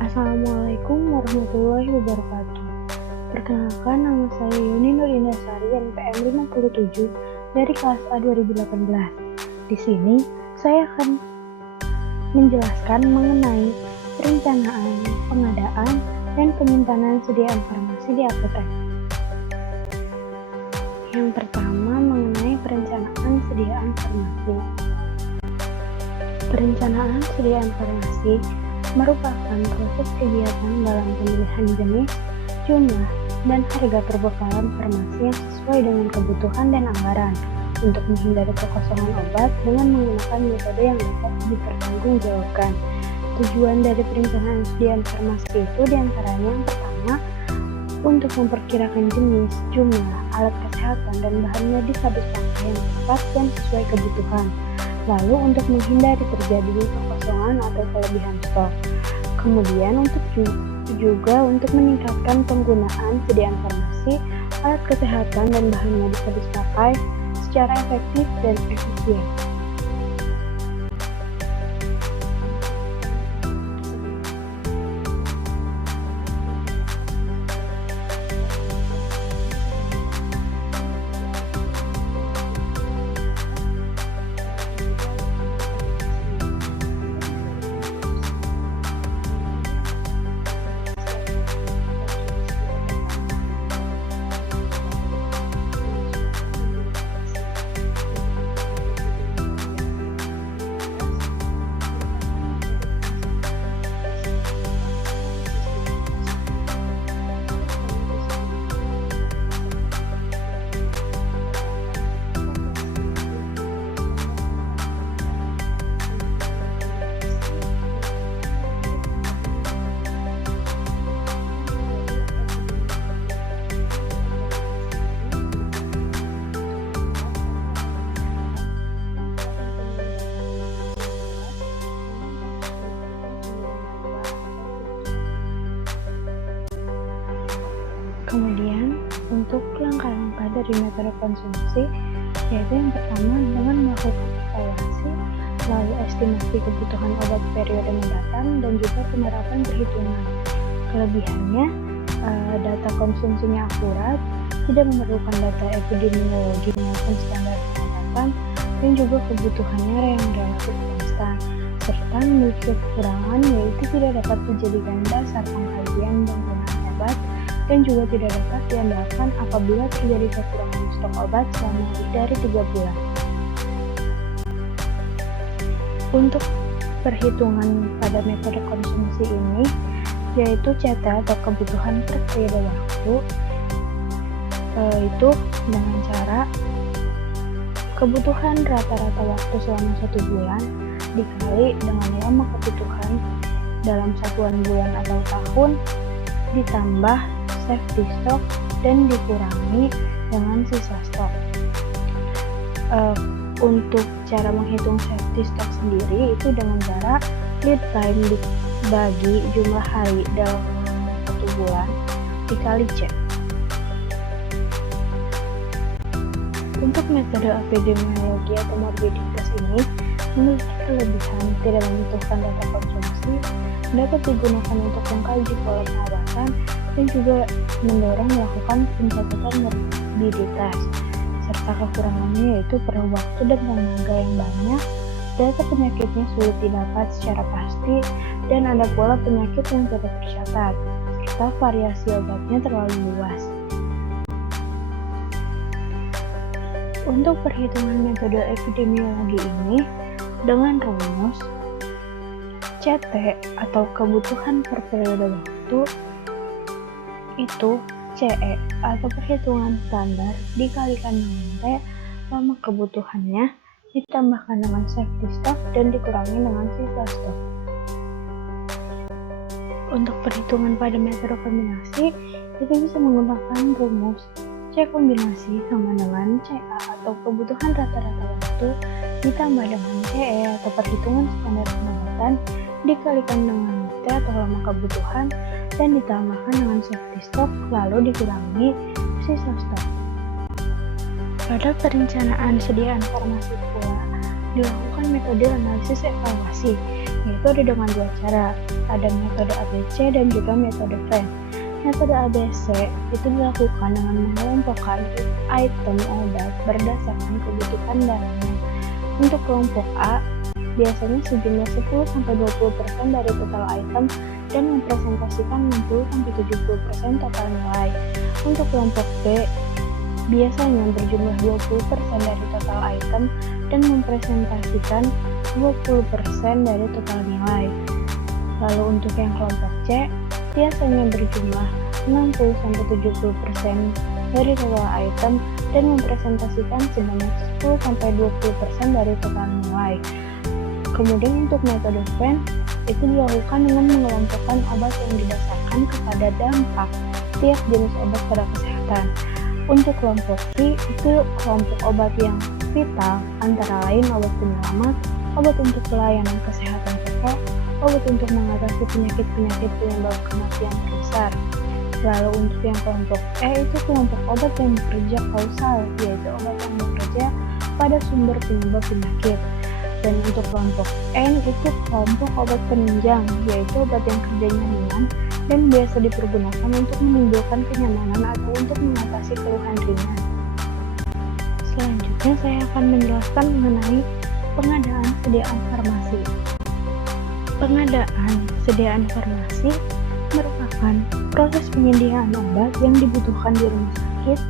Assalamualaikum warahmatullahi wabarakatuh. Perkenalkan, nama saya Yuni Nur Indasari NPM 57 dari kelas A 2018. Di sini saya akan menjelaskan mengenai perencanaan, pengadaan, dan penyimpanan sediaan farmasi di apotek. Yang pertama mengenai perencanaan sediaan farmasi. Perencanaan sediaan farmasi merupakan proses kegiatan dalam pemilihan jenis, jumlah, dan harga perbekalan farmasi yang sesuai dengan kebutuhan dan anggaran untuk menghindari kekosongan obat dengan menggunakan metode yang dapat dipertanggungjawabkan. Tujuan dari perencanaan sediaan farmasi itu diantaranya yang pertama, untuk memperkirakan jenis, jumlah, alat kesehatan, dan bahan medis habis pakai yang tepat dan sesuai kebutuhan. Lalu untuk menghindari terjadinya kekosongan atau kelebihan stok. Kemudian untuk meningkatkan penggunaan sediaan farmasi, alat kesehatan, dan bahan medis habis pakai secara efektif dan efisien. Kemudian, untuk langkah-langkah dari metode konsumsi, yaitu yang pertama dengan melakukan evaluasi, lalu estimasi kebutuhan obat periode mendatang, dan juga penerapan perhitungan. Kelebihannya, data konsumsinya akurat, tidak memerlukan data epidemiologi maupun standar pengobatan, dan juga kebutuhannya yang relatif konstan, serta memiliki kekurangan yaitu tidak dapat dijadikan dasar pengkajian penggunaan obat, dan juga tidak dapat diandalkan apabila terjadi kekurangan stok obat selama lebih dari 3 bulan. Untuk perhitungan pada metode konsumsi ini, yaitu CT atau kebutuhan per periode waktu, itu dengan cara kebutuhan rata-rata waktu selama 1 bulan dikali dengan lama kebutuhan dalam satuan bulan atau tahun ditambah safety stock dan dikurangi dengan sisa stok. Untuk cara menghitung safety stock sendiri itu dengan cara lead time dibagi jumlah hari dalam 1 bulan dikali C. Untuk metode epidemiologi atau morbiditas ini memiliki kelebihan tidak membutuhkan data konsumsi, dapat digunakan untuk mengkaji pola pengobatan, dan juga mendorong melakukan pencatatan morbiditas, serta kekurangannya yaitu perlu waktu dan tenaga yang banyak, data penyakitnya sulit didapat secara pasti, dan ada pola penyakit yang tidak tercatat, serta variasi obatnya terlalu luas. Untuk perhitungan metode epidemiologi ini dengan rumus CT atau kebutuhan per periode waktu itu CE atau perhitungan standar dikalikan dengan T lama kebutuhannya ditambahkan dengan safety stock dan dikurangi dengan sisa stok. Untuk perhitungan pada metode kombinasi itu bisa menggunakan rumus C kombinasi sama dengan CA atau kebutuhan rata-rata waktu ditambah dengan CE atau perhitungan standar pengobatan dikalikan dengan T atau lama kebutuhan dan ditambahkan dengan safety stock lalu dikurangi sisa stok. Pada perencanaan sediaan farmasi pula dilakukan metode analisis evaluasi, yaitu ada dengan dua cara, ada metode ABC dan juga metode Venn. Metode ABC itu dilakukan dengan mengelompokkan item obat berdasarkan kebutuhan darahnya. Untuk kelompok A, biasanya sejumlah 10-20% dari total item dan mempresentasikan 60-70% total nilai. Untuk kelompok B, biasanya berjumlah 20% dari total item dan mempresentasikan 20% dari total nilai. Lalu untuk yang kelompok C, biasanya berjumlah 60-70% dari total item dan mempresentasikan sebanyak 10-20% dari total nilai. Kemudian untuk metode Venn itu dilakukan dengan mengelompokkan obat yang didasarkan kepada dampak tiap jenis obat pada kesehatan. Untuk kelompok V itu kelompok obat yang vital, antara lain obat penyelamat, obat untuk pelayanan kesehatan pokok, obat untuk mengatasi penyakit-penyakit penyebab kematian terbesar. Lalu untuk yang kelompok E itu kelompok obat yang bekerja kausal, yaitu obat yang bekerja pada sumber penyebab penyakit. Dan untuk kelompok N itu kelompok obat penunjang, yaitu obat yang kerjanya ringan dan biasa dipergunakan untuk menimbulkan kenyamanan atau untuk mengatasi keluhan ringan. Selanjutnya saya akan menjelaskan mengenai pengadaan sediaan farmasi. Pengadaan sediaan farmasi merupakan proses penyediaan obat yang dibutuhkan di rumah sakit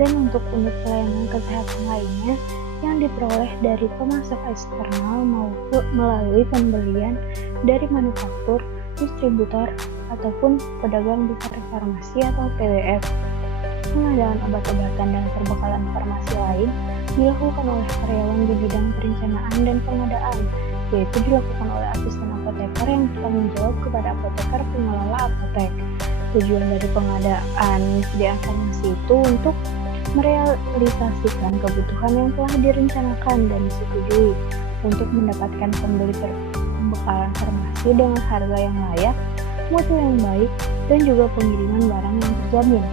dan untuk unit pelayanan kesehatan lainnya yang diperoleh dari pemasok eksternal maupun melalui pembelian dari manufaktur, distributor, ataupun pedagang besar farmasi atau PBF. Pengadaan obat-obatan dan perbekalan farmasi lain dilakukan oleh karyawan di bidang perencanaan dan pengadaan, yaitu dilakukan oleh asisten apoteker yang bertanggung jawab kepada apoteker pengelola apotek. Tujuan dari pengadaan sediaan farmasi itu untuk merealisasikan kebutuhan yang telah direncanakan dan disetujui untuk mendapatkan pembeli perbekalan farmasi dengan harga yang layak, mutu yang baik, dan juga pengiriman barang yang terjamin.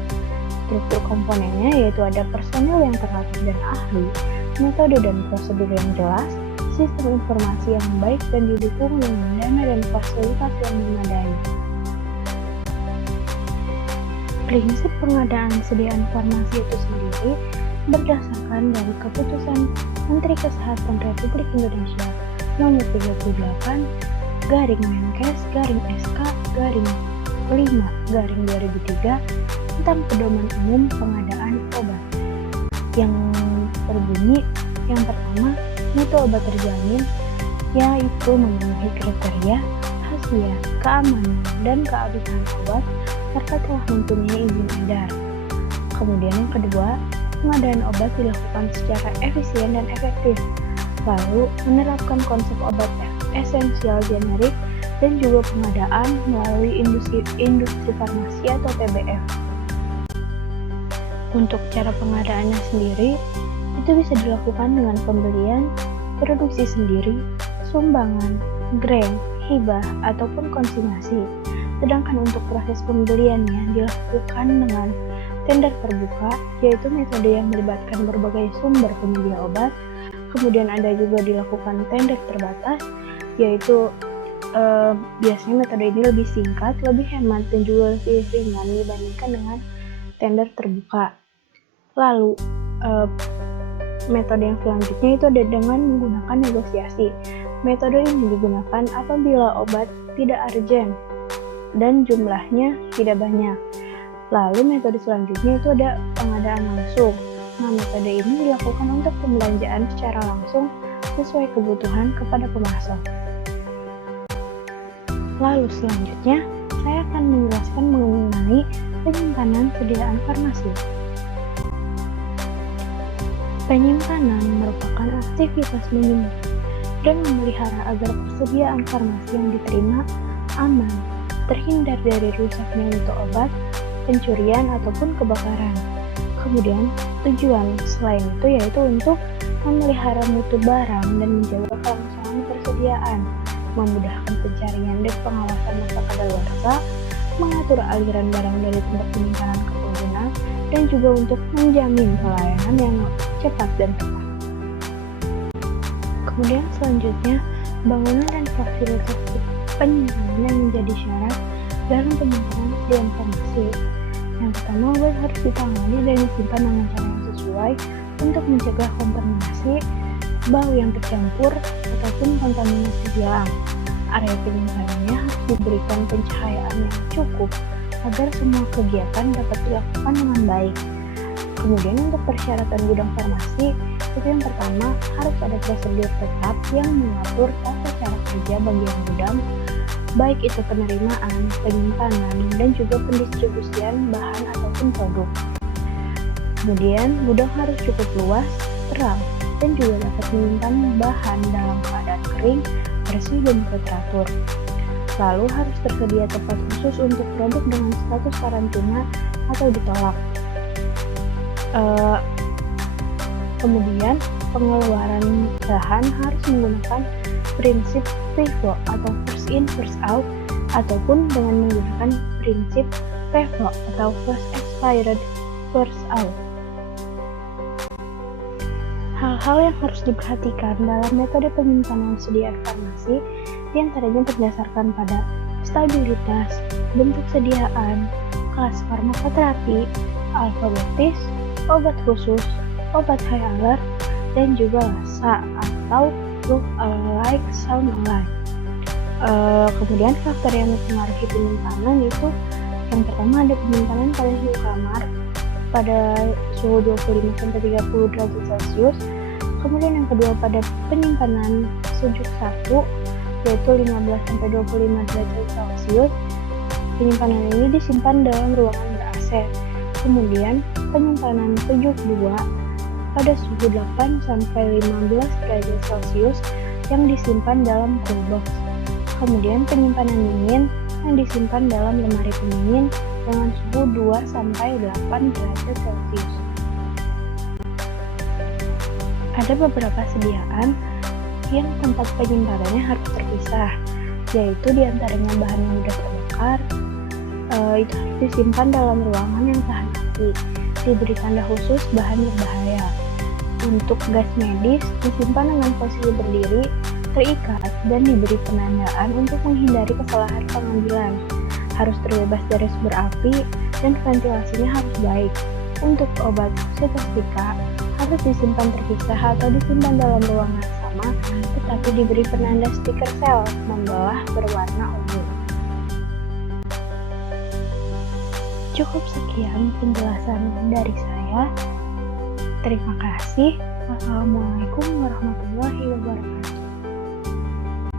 Struktur komponennya yaitu ada personil yang terlatih dan ahli, metode dan prosedur yang jelas, sistem informasi yang baik dan didukung dengan dana dan fasilitas yang memadai. Prinsip pengadaan sediaan farmasi itu sendiri berdasarkan dari keputusan Menteri Kesehatan Republik Indonesia nomor 38 garing Menkes garing SK garing 5/2003 tentang pedoman umum pengadaan obat yang berbunyi yang pertama, mutu obat terjamin yaitu memenuhi kriteria khasiat, keamanan, dan keabsahan obat serta telah mempunyai izin edar. Kemudian yang kedua, pengadaan obat dilakukan secara efisien dan efektif. Lalu menerapkan konsep obat esensial generik dan juga pengadaan melalui industri farmasi atau PBF. Untuk cara pengadaannya sendiri, itu bisa dilakukan dengan pembelian, produksi sendiri, sumbangan, grant, hibah, ataupun konsignasi. Sedangkan untuk proses pembeliannya dilakukan dengan tender terbuka, yaitu metode yang melibatkan berbagai sumber penyedia obat. Kemudian ada juga dilakukan tender terbatas, yaitu biasanya metode ini lebih singkat, lebih hemat, dan juga lebih ringan dibandingkan dengan tender terbuka. Lalu metode yang selanjutnya itu ada dengan menggunakan negosiasi. Metode ini digunakan apabila obat tidak urgent dan jumlahnya tidak banyak. Lalu metode selanjutnya itu ada pengadaan langsung. Nah, metode ini dilakukan untuk pembelanjaan secara langsung sesuai kebutuhan kepada pemasok. Lalu selanjutnya, saya akan menjelaskan mengenai penyimpanan sediaan farmasi. Penyimpanan merupakan aktivitas menyimpan dan memelihara agar persediaan farmasi yang diterima aman, terhindar dari rusaknya mutu obat, pencurian, ataupun kebakaran. Kemudian, tujuan selain itu yaitu untuk memelihara mutu barang dan menjaga kelangsungan persediaan, memudahkan pencarian dan pengawasan masa kadaluarsa, mengatur aliran barang dari tempat penyimpanan ke pengguna, dan juga untuk menjamin pelayanan yang cepat dan tepat. Kemudian selanjutnya, Bangunan dan fasilitas penyimpanan yang menjadi syarat dalam penyimpanan sedia informasi. Yang pertama, obat harus ditangani dan disimpan dengan cara yang sesuai untuk mencegah kontaminasi, bau yang tercampur, ataupun kontaminasi hilang. Area penyimpanannya harus diberikan pencahayaan yang cukup agar semua kegiatan dapat dilakukan dengan baik. Kemudian untuk persyaratan gudang farmasi, itu yang pertama harus ada prosedur tetap yang mengatur tata cara kerja bagian gudang, baik itu penerimaan, penyimpanan, dan juga pendistribusian bahan ataupun produk. Kemudian gudang harus cukup luas, terang, dan juga dapat menyimpan bahan dalam keadaan kering, bersih, dan juga teratur. Lalu harus tersedia tempat khusus untuk produk dengan status karantina atau ditolak. Kemudian pengeluaran bahan harus menggunakan prinsip FIFO atau first in first out, ataupun dengan menggunakan prinsip FIFO atau first expired first out. Hal-hal yang harus diperhatikan dalam metode penyimpanan sediaan farmasi diantaranya berdasarkan pada stabilitas, bentuk sediaan, kelas farmakoterapi, alfabetis, obat khusus, obat high alert, dan juga LASA atau look alike, sound alike. Kemudian faktor yang mempengaruhi penyimpanan itu yang pertama ada penyimpanan pada suhu kamar pada suhu 25-30 derajat Celcius. Kemudian yang kedua pada penyimpanan sejuk 1 yaitu 15-25 derajat Celcius. Penyimpanan ini disimpan dalam ruangan ber-AC. Kemudian penyimpanan sejuk 2 pada suhu 8-15 derajat Celcius yang disimpan dalam cool box. Kemudian penyimpanan dingin yang disimpan dalam lemari pendingin dengan suhu 2-8 derajat Celcius. Ada beberapa sediaan yang tempat penyimpanannya harus terpisah, yaitu diantaranya bahan yang mudah terbakar, itu harus disimpan dalam ruangan yang tahan api, diberi tanda khusus bahan berbahaya. Untuk gas medis disimpan dengan posisi berdiri, terikat, dan diberi penandaan untuk menghindari kesalahan pengambilan. Harus terbebas dari sumber api dan ventilasinya harus baik. Untuk obat setastika harus disimpan terpisah atau disimpan dalam ruangan sama, tetapi diberi penanda stiker sel membelah berwarna ungu. Cukup sekian penjelasan dari saya. Terima kasih. Wassalamualaikum warahmatullahi wabarakatuh.